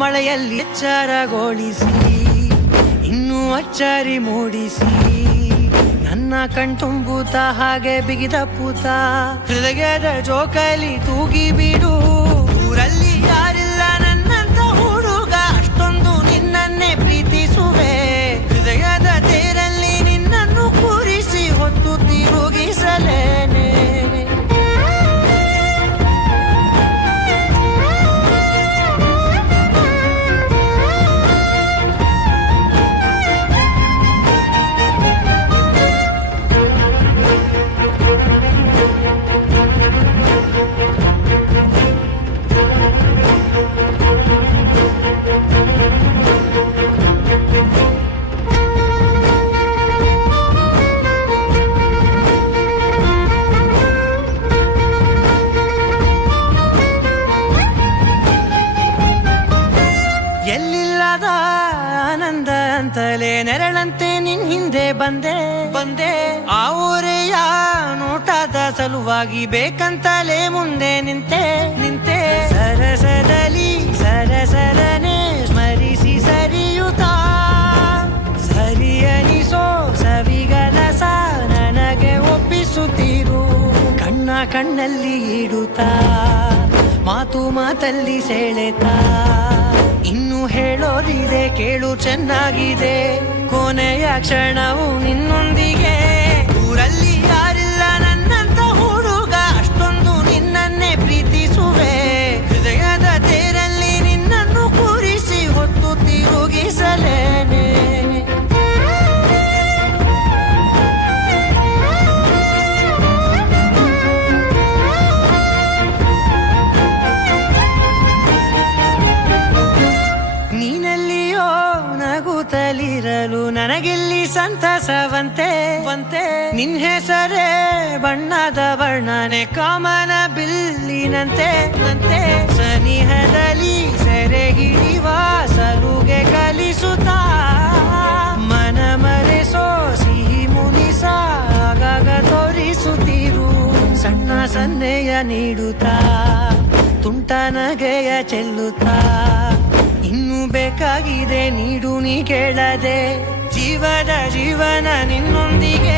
ಮಳೆಯಲ್ಲಿ ಎಚ್ಚರಗೊಳಿಸಿ ಇನ್ನೂ ಅಚ್ಚರಿ ಮೂಡಿಸಿ ನನ್ನ ಕಣ್ತುಂಬುತ್ತ ಹಾಗೆ ಬಿಗಿದ ಪೂತ ಹೃದಯದ ಜೋಕಾಲಿ ತೂಗಿ ಬಿಡು ಊರಲ್ಲಿ ಯಾರಿಲ್ಲ ನನ್ನಂತ ಹುಡುಗ ಅಷ್ಟೊಂದು ನಿನ್ನನ್ನೇ ಪ್ರೀತಿಸುವೆ ಹೃದಯದ ತೇರಲ್ಲಿ ನಿನ್ನನ್ನು ಕೂರಿಸಿ ಹೊತ್ತು ತಿರುಗಿಸಲೇನೆ ಎಲ್ಲಿಲ್ಲದ ಆನಂದ ಅಂತಲೇ ನೆರಳಂತೆ ನಿನ್ ಹಿಂದೆ ಬಂದೆ ಆ ಊರೆಯ ನೋಟದ ಸಲುವಾಗಿ ಬೇಕಂತಲೇ ಮುಂದೆ ನಿಂತೆ ಸರಸದಲ್ಲಿ ಸರಸರನೆ ಸ್ಮರಿಸಿ ಸರಿಯುತ್ತಾ ಸರಿಯನಿಸೋ ಸವಿಗನಸ ನನಗೆ ಒಪ್ಪಿಸುತ್ತೀರು ಕಣ್ಣಲ್ಲಿ ಇಡುತ್ತಾ ಮಾತಲ್ಲಿ ಸೆಳೆತಾ ಇನ್ನು ಹೇಳೋದಿದೆ ಕೇಳು ಚೆನ್ನಾಗಿದೆ ಕೊನೆಯ ಕ್ಷಣವು ನಿನ್ನೊಂದಿಗೆ ಊರಲ್ಲಿ ಯಾರಿಲ್ಲ ನನ್ನಂತ ಹುಡುಗ ಅಷ್ಟೊಂದು ನಿನ್ನನ್ನೇ ಪ್ರೀತಿಸುವೆ ಹೃದಯದ ತೇರಲ್ಲಿ ನಿನ್ನನ್ನು ಕೂರಿಸಿ ಹೊತ್ತು ತಿರುಗಿಸಲೇನೆ ನಗುತ್ತಲಿರಲು ನನಗಿಲ್ಲಿ ಸಂತಸವಂತೆ ನಿನ್ ಹೆಸರೇ ಬಣ್ಣದ ವರ್ಣನೆ ಕಾಮನ ಬಿಲ್ಲಿನಂತೆ ಸನಿಹದಲ್ಲಿ ಸೆರೆ ಹಿಡಿಯುವ ಸಲುಗೆ ಕಲಿಸುತ್ತಾ ಮನ ಮರೆಸೋ ಸಿಹಿ ಮುನಿಸ ಆಗಾಗ ತೋರಿಸುತ್ತಿರು ಸಣ್ಣ ಸನ್ನೆಯ ನೀಡುತ್ತಾ ತುಂಟ ನಗೆಯ ಚೆಲ್ಲುತ್ತಾ ಇನ್ನು ಬೇಕಾಗಿದೆ ನೀಡು ನೀ ಕೇಳದೆ ಜೀವನ ನಿನ್ನೊಂದಿಗೆ